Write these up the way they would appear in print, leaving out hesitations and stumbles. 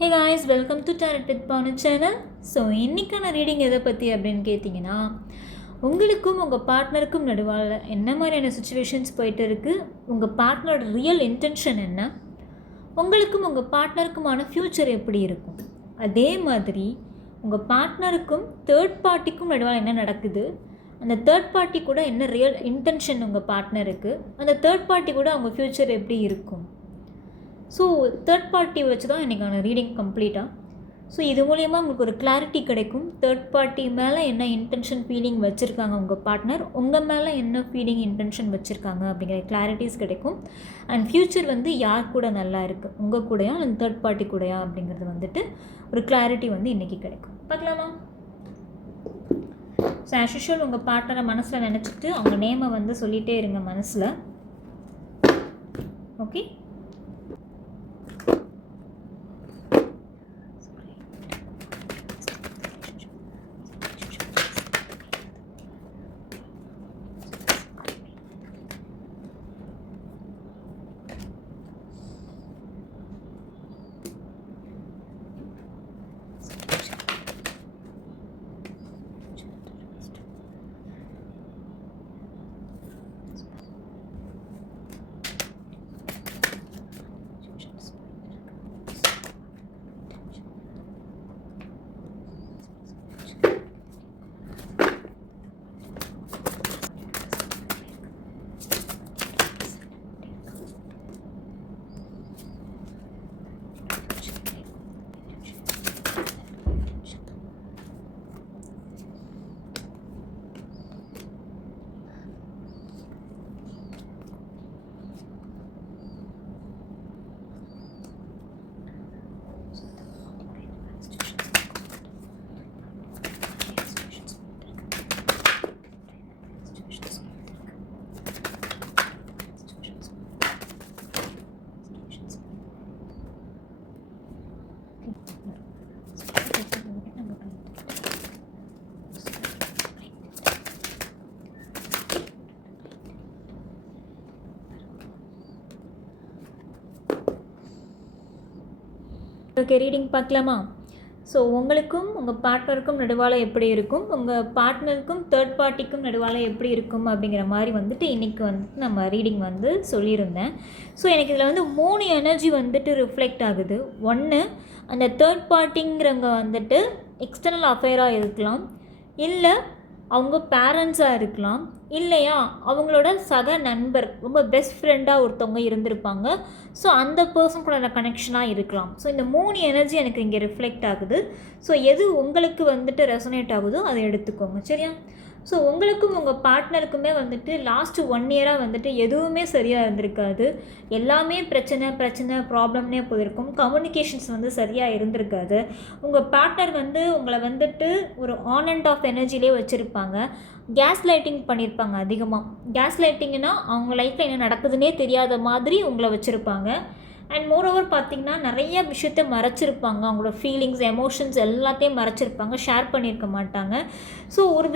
Hey guys, welcome to tarot with Bhanu channel. So இன்றைக்கான reading எதை பற்றி அப்படின்னு கேட்டிங்கன்னா, உங்களுக்கும் உங்கள் பார்ட்னருக்கும் நடுவால் என்ன மாதிரியான சுச்சுவேஷன்ஸ் போயிட்டு இருக்குது, உங்கள் பார்ட்னரோட ரியல் இன்டென்ஷன் என்ன, உங்களுக்கும் உங்கள் பார்ட்னருக்குமான ஃப்யூச்சர் எப்படி இருக்கும், அதே மாதிரி உங்கள் பார்ட்னருக்கும் தேர்ட் பார்ட்டிக்கும் நடுவால் என்ன நடக்குது, அந்த தேர்ட் பார்ட்டி கூட என்ன ரியல் இன்டென்ஷன் உங்கள் பார்ட்னருக்கு, அந்த தேர்ட் பார்ட்டி கூட அவங்க ஃப்யூச்சர் எப்படி இருக்கும். ஸோ தேர்ட் பார்ட்டி வச்சு தான் இன்றைக்கான ரீடிங் கம்ப்ளீட்டாக. ஸோ இது மூலயமா உங்களுக்கு ஒரு கிளாரிட்டி கிடைக்கும். தேர்ட் பார்ட்டி மேலே என்ன இன்டென்ஷன் ஃபீலிங் வச்சுருக்காங்க உங்கள் பார்ட்னர், உங்கள் மேலே என்ன ஃபீலிங் இன்டென்ஷன் வச்சுருக்காங்க அப்படிங்கிற கிளாரிட்டிஸ் கிடைக்கும். அண்ட் ஃப்யூச்சர் யார் கூட நல்லா இருக்குது, உங்கள் கூடயா இல்லை தேர்ட் பார்ட்டி கூடயா அப்படிங்கிறது ஒரு கிளாரிட்டி இன்றைக்கி கிடைக்கும். பார்க்கலாமா? ஸோ ஆஸ் யூஷுவல் உங்கள் பார்ட்னரை மனசில் நினச்சிட்டு அவங்க நேமை சொல்லிகிட்டே இருங்க மனசில். ஓகே, ஓகே, ரீடிங் பார்க்கலாமா? ஸோ உங்களுக்கும் உங்கள் பார்ட்னருக்கும் நடுவால் எப்படி இருக்கும், உங்கள் பார்ட்னருக்கும் தேர்ட் பார்ட்டிக்கும் நடுவால் எப்படி இருக்கும் அப்படிங்கிற மாதிரி இன்றைக்கி நம்ம ரீடிங் சொல்லியிருந்தேன். ஸோ எனக்கு இதில் 3 எனர்ஜி ரிஃப்ளெக்ட் ஆகுது. ஒன்று, அந்த தேர்ட் பார்ட்டிங்கிறவங்க எக்ஸ்டர்னல் அஃபேராக இருக்கலாம், இல்லை அவங்க பேரண்ட்ஸாக இருக்கலாம், இல்லையா அவங்களோட சக நண்பர், ரொம்ப பெஸ்ட் ஃப்ரெண்டாக ஒருத்தவங்க இருந்திருப்பாங்க. ஸோ அந்த பர்சன் கூட கனெக்ஷனாக இருக்கலாம். ஸோ இந்த 3 எனர்ஜி எனக்கு இங்கே ரிஃப்ளெக்ட் ஆகுது. ஸோ எது உங்களுக்கு ரெசனேட் ஆகுதோ அதை எடுத்துக்கோங்க, சரியா? ஸோ உங்களுக்கும் உங்கள் பார்ட்னருக்குமே லாஸ்ட்டு 1 இயராக எதுவுமே சரியாக இருந்திருக்காது. எல்லாமே பிரச்சனை ப்ராப்ளம்னே போயிருக்கும். கம்யூனிகேஷன்ஸ் சரியாக இருந்திருக்காது. உங்கள் பார்ட்னர் உங்களை ஒரு ஆன் அண்ட் ஆஃப் எனர்ஜிலே வச்சுருப்பாங்க. கேஸ் லைட்டிங் பண்ணியிருப்பாங்க அதிகமாக. கேஸ் லைட்டிங்னா அவங்க லைஃப்பில் என்ன நடக்குதுன்னே தெரியாத மாதிரி உங்களை வச்சுருப்பாங்க. அண்ட் மோரோவர் பார்த்திங்கன்னா நிறைய விஷயத்த மறைச்சிருப்பாங்க. அவங்களோட ஃபீலிங்ஸ், எமோஷன்ஸ் எல்லாத்தையும் மறைச்சிருப்பாங்க, ஷேர் பண்ணியிருக்க மாட்டாங்க. ஸோ ஒரு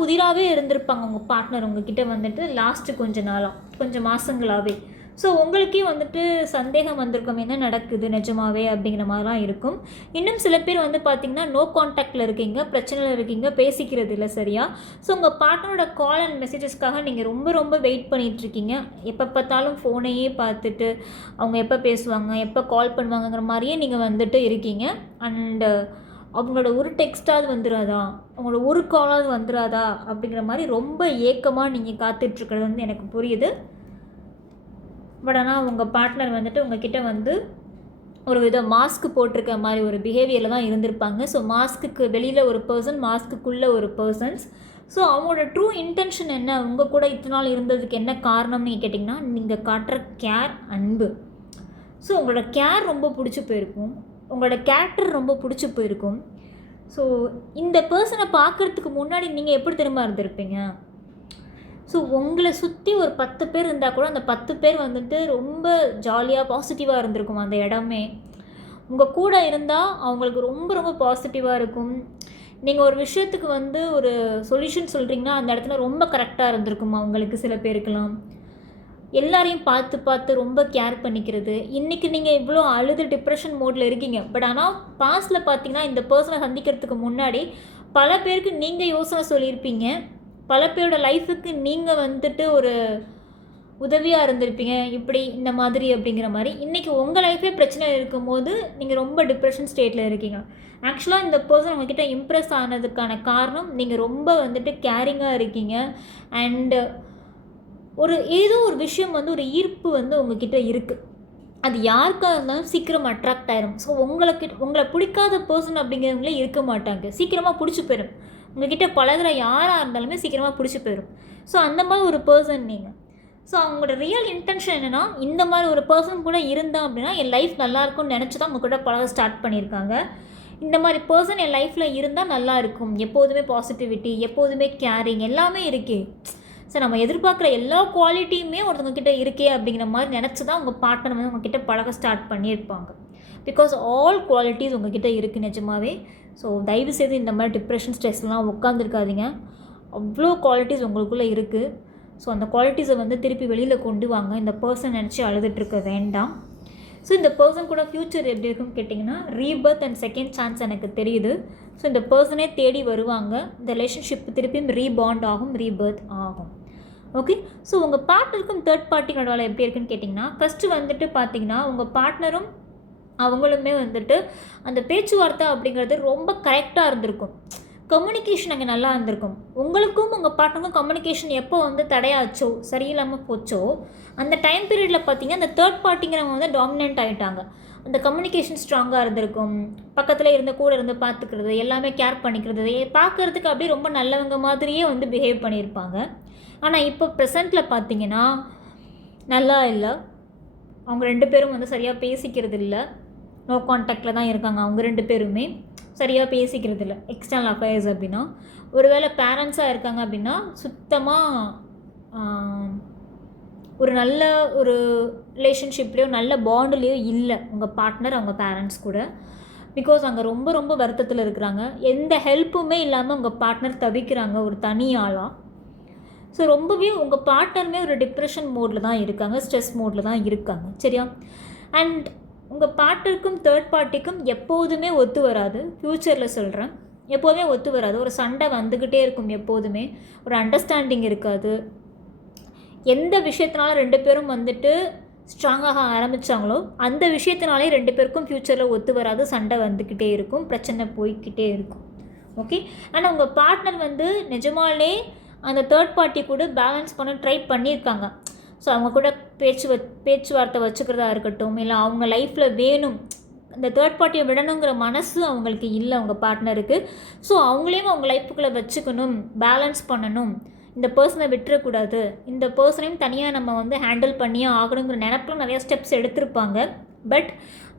புதிராகவே இருந்திருப்பாங்க உங்கள் பார்ட்னர் உங்ககிட்ட லாஸ்ட்டு கொஞ்சம் மாதங்களாகவே. ஸோ உங்களுக்கே சந்தேகம் வந்திருக்கும், என்ன நடக்குது நிஜமாவே அப்படிங்கிற மாதிரிலாம் இருக்கும். இன்னும் சில பேர் பார்த்திங்கன்னா நோ கான்டாக்டில் இருக்கீங்க, பிரச்சனையில் இருக்கீங்க, பேசிக்கிறது இல்லை சரியா. ஸோ உங்கள் பார்ட்னரோட கால் அண்ட் மெசேஜஸ்க்காக நீங்கள் ரொம்ப வெயிட் பண்ணிகிட்ருக்கீங்க. எப்போ பார்த்தாலும் ஃபோனையே பார்த்துட்டு அவங்க எப்போ பேசுவாங்க, எப்போ கால் பண்ணுவாங்கங்கிற மாதிரியே நீங்கள் இருக்கீங்க. அண்டு அவங்களோட ஒரு டெக்ஸ்ட்டாவது வந்துடாதா, அவங்களோட ஒரு காலாவது வந்துடாதா அப்படிங்கிற மாதிரி ரொம்ப ஏக்கமாக நீங்கள் காத்துட்ருக்கிறது எனக்கு புரியுது. பட் ஆனால் உங்கள் பார்ட்னர் உங்ககிட்ட ஒரு வித மாஸ்க் போட்டிருக்க மாதிரி ஒரு பிஹேவியரில் தான் இருந்திருப்பாங்க. ஸோ மாஸ்க்குக்கு வெளியில் ஒரு பர்சன், மாஸ்க்குள்ளே ஒரு பர்சன்ஸ். ஸோ அவங்களோட ட்ரூ இன்டென்ஷன் என்ன, உங்கள் கூட இத்தனை நாள் இருந்ததுக்கு என்ன காரணம்னு கேட்டிங்கன்னா, நீங்கள் காட்டுற கேர், அன்பு. ஸோ உங்களோட கேர் ரொம்ப பிடிச்சி போயிருக்கும், உங்களோட கேரக்டர் ரொம்ப பிடிச்சி போயிருக்கும். ஸோ இந்த பர்சனை பார்க்குறதுக்கு முன்னாடி நீங்கள் எப்படி திரும்ப இருந்திருப்பீங்க? ஸோ உங்களை சுற்றி ஒரு 10 பேர் இருந்தால் கூட அந்த 10 பேர் ரொம்ப ஜாலியாக பாசிட்டிவாக இருந்திருக்கும். அந்த இடமே உங்கள் கூட இருந்தால் அவங்களுக்கு ரொம்ப பாசிட்டிவாக இருக்கும். நீங்கள் ஒரு விஷயத்துக்கு ஒரு சொல்யூஷன் சொல்கிறீங்கன்னா அந்த இடத்துல ரொம்ப கரெக்டாக இருந்திருக்குமா உங்களுக்கு சில பேருக்கெல்லாம். எல்லாரையும் பார்த்து பார்த்து ரொம்ப கேர் பண்ணிக்கிறது. இன்றைக்கி நீங்கள் இவ்வளோ அழுது டிப்ரெஷன் மோடில் இருக்கீங்க. பட் ஆனால் பாஸ்டில் பார்த்தீங்கன்னா இந்த பர்சனை சந்திக்கிறதுக்கு முன்னாடி பல பேருக்கு நீங்கள் யோசனை சொல்லியிருப்பீங்க. பல பேரோட லைஃபுக்கு நீங்கள் வந்துட்டு ஒரு உதவியாக இருந்திருப்பீங்க. இப்படி இந்த மாதிரி அப்படிங்கிற மாதிரி இன்றைக்கி உங்கள் லைஃபே பிரச்சனை இருக்கும்போது நீங்கள் ரொம்ப டிப்ரெஷன் ஸ்டேட்டில் இருக்கீங்க. ஆக்சுவலாக இந்த பர்சன் உங்ககிட்ட இம்ப்ரெஸ் ஆனதுக்கான காரணம் நீங்கள் ரொம்ப வந்துட்டு கேரிங்காக இருக்கீங்க. அண்டு ஏதோ ஒரு விஷயம் வந்து ஒரு ஈர்ப்பு வந்து உங்ககிட்ட இருக்குது. அது யாருக்காக இருந்தாலும் சீக்கிரம் அட்ராக்ட் ஆயிரும். ஸோ உங்களை பிடிக்காத பர்சன் அப்படிங்கிறவங்களே இருக்க மாட்டாங்க. சீக்கிரமாக பிடிச்சி போயிடும். உங்ககிட்ட பழகிற யாராக இருந்தாலுமே சீக்கிரமாக பிடிச்சி போயிடும். ஸோ அந்த மாதிரி ஒரு பர்சன் நீங்கள். ஸோ அவங்களோட ரியல் இன்டென்ஷன் என்னென்னா, இந்த மாதிரி ஒரு பர்சன் கூட இருந்தால் அப்படின்னா என் லைஃப் நல்லாயிருக்கும்னு நினச்சி தான் உங்கள் கூட பழக ஸ்டார்ட் பண்ணியிருக்காங்க. இந்த மாதிரி பர்சன் என் லைஃப்பில் இருந்தால் நல்லா இருக்கும். எப்போதுமே பாசிட்டிவிட்டி, எப்போதுமே கேரிங் எல்லாமே இருக்கே. ஸோ நம்ம எதிர்பார்க்குற எல்லா குவாலிட்டியுமே ஒருத்தவங்கக்கிட்ட இருக்கே அப்படிங்கிற மாதிரி நினச்சி தான் உங்கள் பார்ட்னர் வந்து உங்ககிட்ட பழக ஸ்டார்ட் பண்ணியிருப்பாங்க. பிகாஸ் ஆல் குவாலிட்டிஸ் உங்ககிட்ட இருக்குது நிஜமாவே. ஸோ தயவுசெய்து இந்த மாதிரி டிப்ரெஷன் ஸ்ட்ரெஸ்லாம் உட்காந்துருக்காதீங்க. அவ்வளோ குவாலிட்டிஸ் உங்களுக்குள்ளே இருக்குது. ஸோ அந்த குவாலிட்டிஸை வந்து திருப்பி வெளியில் கொண்டு வாங்க. இந்த பர்சன் நினச்சி அழுதுட்டுருக்க வேண்டாம். ஸோ இந்த பர்சன் கூட ஃப்யூச்சர் எப்படி இருக்குன்னு கேட்டிங்கன்னா, ரீபர்த் அண்ட் செகண்ட் சான்ஸ் எனக்கு தெரியுது. ஸோ இந்த பர்சனே தேடி வருவாங்க. இந்த ரிலேஷன்ஷிப் திருப்பியும் ரீபாண்ட் ஆகும், ரீபர்த் ஆகும். ஓகே. ஸோ உங்கள் பார்ட்னருக்கும் தேர்ட் பார்ட்டி நடுவில் எப்படி இருக்குன்னு கேட்டிங்கன்னா, ஃபஸ்ட்டு வந்துட்டு பார்த்திங்கன்னா உங்கள் பார்ட்னரும் அவங்களுமே வந்துட்டு அந்த பேச்சுவார்த்தை அப்படிங்கிறது ரொம்ப கரெக்டாக இருந்திருக்கும். கம்யூனிகேஷன் அங்கே நல்லா இருந்திருக்கும். உங்களுக்கும் உங்கள் பார்ட்னருக்கும் கம்யூனிகேஷன் எப்போ வந்து தடையாச்சோ, சரியில்லாமல் போச்சோ, அந்த டைம் பீரியடில் பார்த்திங்கன்னா அந்த தேர்ட் பார்ட்டிங்கிறவங்க வந்து டாமினன்ட் ஆகிட்டாங்க. அந்த கம்யூனிகேஷன் ஸ்ட்ராங்காக இருந்திருக்கும். பக்கத்தில் இருந்து கூட இருந்து பார்த்துக்கிறது, எல்லாமே கேர் பண்ணிக்கிறது, பார்க்குறதுக்கு அப்படியே ரொம்ப நல்லவங்க மாதிரியே வந்து பிஹேவ் பண்ணியிருப்பாங்க. ஆனால் இப்போ ப்ரெசண்ட்டில் பார்த்திங்கன்னா நல்லா இல்லை. அவங்க 2 பேரும் வந்து சரியாக பேசிக்கிறது இல்லை. நோ கான்டாக்டில் தான் இருக்காங்க. அவங்க 2 பேருமே சரியாக பேசிக்கிறது இல்லை. எக்ஸ்டர்னல் அஃபேர்ஸ் அப்படின்னா, ஒருவேளை பேரண்ட்ஸாக இருக்காங்க அப்படின்னா சுத்தமாக ஒரு நல்ல ஒரு ரிலேஷன்ஷிப்லேயோ நல்ல பாண்டுலேயோ இல்லை உங்கள் பார்ட்னர் அவங்க பேரண்ட்ஸ் கூட. பிகாஸ் அங்கே ரொம்ப ரொம்ப வருத்தத்தில் இருக்கிறாங்க. எந்த ஹெல்ப்புமே இல்லாமல் உங்கள் பார்ட்னர் தவிக்கிறாங்க ஒரு தனி ஆளாக. ஸோ ரொம்பவே உங்கள் பார்ட்னருமே ஒரு டிப்ரெஷன் மோடில் தான் இருக்காங்க, ஸ்ட்ரெஸ் மோடில் தான் இருக்காங்க. சரியா? அண்ட் உங்கள் பார்ட்னருக்கும் தேர்ட் பார்ட்டிக்கும் எப்போதுமே ஒத்து வராது. ஃப்யூச்சரில் சொல்கிறேன், எப்போதுமே ஒத்து வராது. ஒரு சண்டை வந்துக்கிட்டே இருக்கும். எப்போதுமே ஒரு அண்டர்ஸ்டாண்டிங் இருக்காது. எந்த விஷயத்தினால 2 பேரும் வந்துட்டு ஸ்ட்ராங்காக ஆரம்பித்தாங்களோ அந்த விஷயத்தினாலே 2 பேருக்கும் ஃப்யூச்சரில் ஒத்து வராது. சண்டை வந்துக்கிட்டே இருக்கும், பிரச்சனை போய்கிட்டே இருக்கும். ஓகே. ஆனால் உங்கள் பார்ட்னர் வந்து நிஜமாலே அந்த தேர்ட் பார்ட்டி கூட பேலன்ஸ் பண்ண ட்ரை பண்ணியிருக்காங்க. ஸோ அவங்க கூட பேச்சுவார்த்தை வச்சுக்கிறதா இருக்கட்டும், இல்லை அவங்க லைஃப்பில் வேணும் இந்த தேர்ட் பார்ட்டியை விடணுங்கிற மனசு அவங்களுக்கு இல்லை அவங்க பார்ட்னருக்கு. ஸோ அவங்களையும் அவங்க லைஃபுக்குள்ளே வச்சுக்கணும், பேலன்ஸ் பண்ணணும், இந்த பர்சனை விட்டுறக்கூடாது, இந்த பர்சனையும் தனியாக நம்ம வந்து ஹேண்டில் பண்ணியே ஆகணுங்கிற நினப்பில் நிறையா ஸ்டெப்ஸ் எடுத்திருப்பாங்க. பட்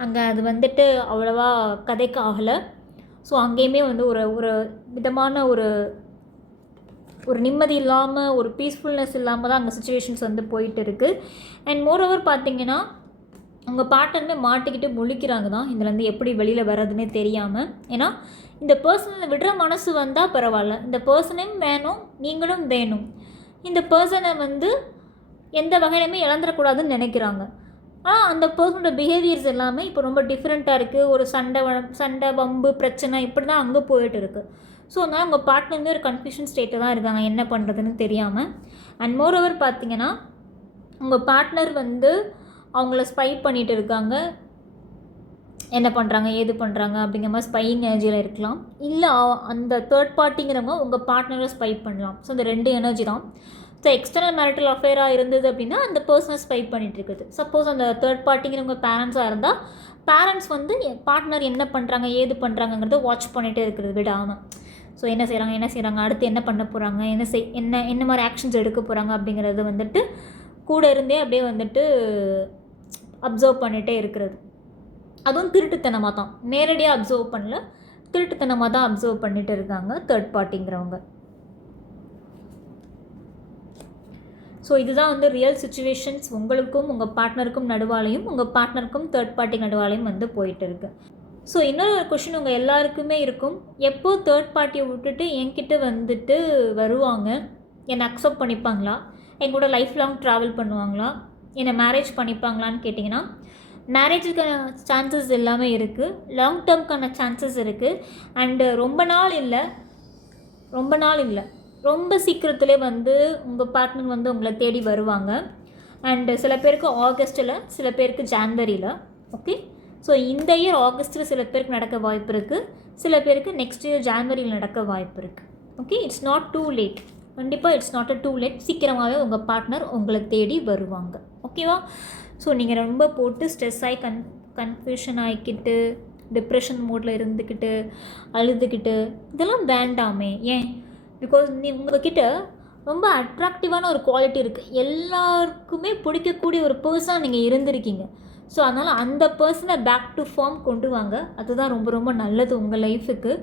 அங்கே அது வந்துட்டு அவ்வளோவா கதைக்கு ஆகலை. ஸோ அங்கேயுமே வந்து ஒரு விதமான ஒரு நிம்மதி இல்லாமல், ஒரு பீஸ்ஃபுல்னஸ் இல்லாமல் தான் அங்கே சுச்சுவேஷன்ஸ் வந்து போயிட்டு இருக்குது. அண்ட் மோரோவர் பார்த்திங்கன்னா உங்கள் பார்ட்னருமே மாட்டிக்கிட்டு முழிக்கிறாங்க தான், இதுலேருந்து எப்படி வெளியில் வர்றதுன்னே தெரியாமல். ஏன்னா இந்த பர்சனை விடுற மனசு வந்தால் பரவாயில்ல, இந்த பர்சனையும் வேணும், நீங்களும் வேணும். இந்த பர்சனை வந்து எந்த வகையிலுமே இழந்துடக்கூடாதுன்னு நினைக்கிறாங்க. ஆனால் அந்த பர்சனோட பிஹேவியர்ஸ் எல்லாமே இப்போ ரொம்ப டிஃப்ரெண்ட்டாக இருக்குது. ஒரு சண்டை வம்பு பிரச்சனை இப்படி தான் அங்கே போயிட்டு இருக்குது. ஸோ அதனால் உங்கள் பார்ட்னருமே ஒரு கன்ஃபியூஷன் ஸ்டேட்டில் தான் இருக்காங்க, என்ன பண்ணுறதுன்னு தெரியாமல். அண்ட் மோரோவர் பார்த்திங்கன்னா உங்கள் பார்ட்னர் வந்து அவங்கள ஸ்பை பண்ணிகிட்டு இருக்காங்க. என்ன பண்ணுறாங்க, ஏது பண்ணுறாங்க அப்படிங்கிற மாதிரி ஸ்பையிங் எனர்ஜியில் இருக்கலாம். இல்லை அந்த தேர்ட் பார்ட்டிங்கிறவங்க உங்கள் பார்ட்னரை ஸ்பை பண்ணலாம். ஸோ இந்த 2 எனர்ஜி தான். ஸோ எக்ஸ்டர்னல் மேரிட்டல் அஃபேராக இருந்தது அப்படின்னா அந்த பர்சனை ஸ்பை பண்ணிகிட்டு இருக்குது. சப்போஸ் அந்த தேர்ட் பார்ட்டிங்கிறவங்க பேரண்ட்ஸாக இருந்தால் பேரண்ட்ஸ் வந்து பார்ட்னர் என்ன பண்ணுறாங்க, ஏது பண்ணுறாங்கங்கிறத வாட்ச் பண்ணிகிட்டே இருக்கிறது விடாமல். ஸோ என்ன செய்கிறாங்க, அடுத்து என்ன பண்ண போகிறாங்க, என்ன மாதிரி ஆக்ஷன்ஸ் எடுக்க போகிறாங்க அப்படிங்கிறது வந்துட்டு கூட இருந்தே அப்படியே வந்துட்டு அப்சர்வ் பண்ணிகிட்டே இருக்கிறது. அதுவும் திருட்டுத்தனமாக தான், நேரடியாக அப்சர்வ் பண்ணல, திருட்டுத்தனமாக தான் அப்சர்வ் பண்ணிகிட்டு இருக்காங்க தேர்ட் பார்ட்டிங்கிறவங்க. ஸோ இதுதான் வந்து ரியல் சுச்சுவேஷன்ஸ் உங்களுக்கும் உங்கள் பார்ட்னருக்கும் நடுவாலையும் உங்கள் பார்ட்னருக்கும் தேர்ட் பார்ட்டி நடுவாலையும் வந்து போயிட்டு இருக்குது. ஸோ இன்னொரு கொஷின் உங்கள் எல்லாருக்குமே இருக்கும், எப்போ தேர்ட் பார்ட்டியை விட்டுட்டு என்கிட்ட வந்துட்டு வருவாங்க, என்னை அக்செப்ட் பண்ணிப்பாங்களா, என் கூட லைஃப் லாங் ட்ராவல் பண்ணுவாங்களா, என்னை மேரேஜ் பண்ணிப்பாங்களான்னு கேட்டிங்கன்னா, மேரேஜுக்கான சான்சஸ் எல்லாமே இருக்குது, லாங் டேர்ம்க்கான சான்சஸ் இருக்குது. அண்டு ரொம்ப நாள் இல்லை, ரொம்ப சீக்கிரத்திலே வந்து உங்கள் பார்ட்னர் வந்து உங்களை தேடி வருவாங்க. அண்டு சில பேருக்கு ஆகஸ்ட்டில், சில பேருக்கு ஜான்வரியில். ஓகே, ஸோ இந்த இயர் ஆகஸ்ட்டில் சில பேருக்கு நடக்க வாய்ப்பு இருக்குது, சில பேருக்கு நெக்ஸ்ட் இயர் ஜான்வரியில் நடக்க வாய்ப்பு இருக்குது. Okay, it's not too late. கண்டிப்பாக இட்ஸ் நாட் டூ லேட். சீக்கிரமாகவே உங்கள் பார்ட்னர் உங்களை தேடி வருவாங்க. ஓகேவா? ஸோ நீங்கள் ரொம்ப போட்டு ஸ்ட்ரெஸ் ஆகி கன்ஃபியூஷன் ஆகிக்கிட்டு டிப்ரெஷன் மோடில் இருந்துக்கிட்டு அழுதுகிட்டு இதெல்லாம் வேண்டாமே. ஏன்? பிகாஸ் உங்கள்கிட்ட ரொம்ப அட்ராக்டிவான ஒரு குவாலிட்டி இருக்குது, எல்லாருக்குமே பிடிக்கக்கூடிய ஒரு பர்சனாக நீங்கள் இருந்திருக்கீங்க. ஸோ அதனால் அந்த பர்சனை பேக் டு ஃபார்ம் கொண்டு வாங்க. அதுதான் ரொம்ப ரொம்ப நல்லது உங்கள் லைஃபுக்கு.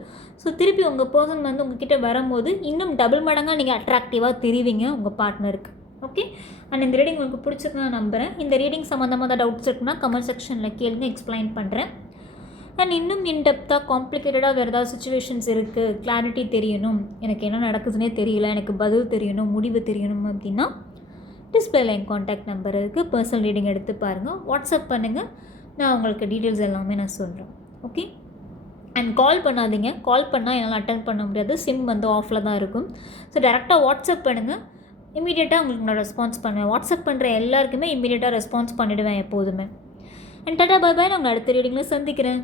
ஸோ திருப்பி உங்கள் பர்சன் வந்து உங்ககிட்ட வரும்போது இன்னும் டபுள் மடங்காக நீங்கள் அட்ராக்டிவாக தெரிவிங்க உங்கள் பார்ட்னருக்கு. ஓகே, அண்ட் இந்த ரீடிங் உங்களுக்கு பிடிச்சிருக்கு நான் நம்புகிறேன். இந்த ரீடிங் சம்மந்தமாக தான் டவுட்ஸ் இருக்குன்னா கமெண்ட் செக்ஷனில் கேளுங்க, எக்ஸ்பிளைன் பண்ணுறேன். அண்ட் இன்னும் இன்டெப்த்தாக காம்ப்ளிகேட்டடாக வேறு ஏதாவது சுச்சுவேஷன்ஸ் இருக்குது, கிளாரிட்டி தெரியணும், எனக்கு என்ன நடக்குதுன்னே தெரியல, எனக்கு பதில் தெரியணும், முடிவு தெரியணும் அப்படின்னா டிஸ்பிளேல என் காண்டாக்ட் நம்பர் இருக்குது, பர்சனல் ரீடிங் எடுத்து பாருங்கள், வாட்ஸ்அப் பண்ணுங்கள், நான் உங்களுக்கு டீட்டெயில்ஸ் எல்லாமே நான் சொல்கிறேன். ஓகே, அண்ட் கால் பண்ணாதீங்க, கால் பண்ணால் என்னால் அட்டன் பண்ண முடியாது, சிம் வந்து ஆஃபில் தான் இருக்கும். ஸோ டேரெக்டாக வாட்ஸ்அப் பண்ணுங்கள், இமீடியட்டாக உங்களுக்கு நான் ரெஸ்பான்ஸ் பண்ணுவேன். வாட்ஸ்அப் பண்ணுற எல்லாருக்குமே இமீடியட்டாக ரெஸ்பான்ஸ் பண்ணிவிடுவேன் எப்போதுமே. அண்ட் டாடா பை பாய், நான் உங்களை அடுத்த ரீடிங்கில் சந்திக்கிறேன்.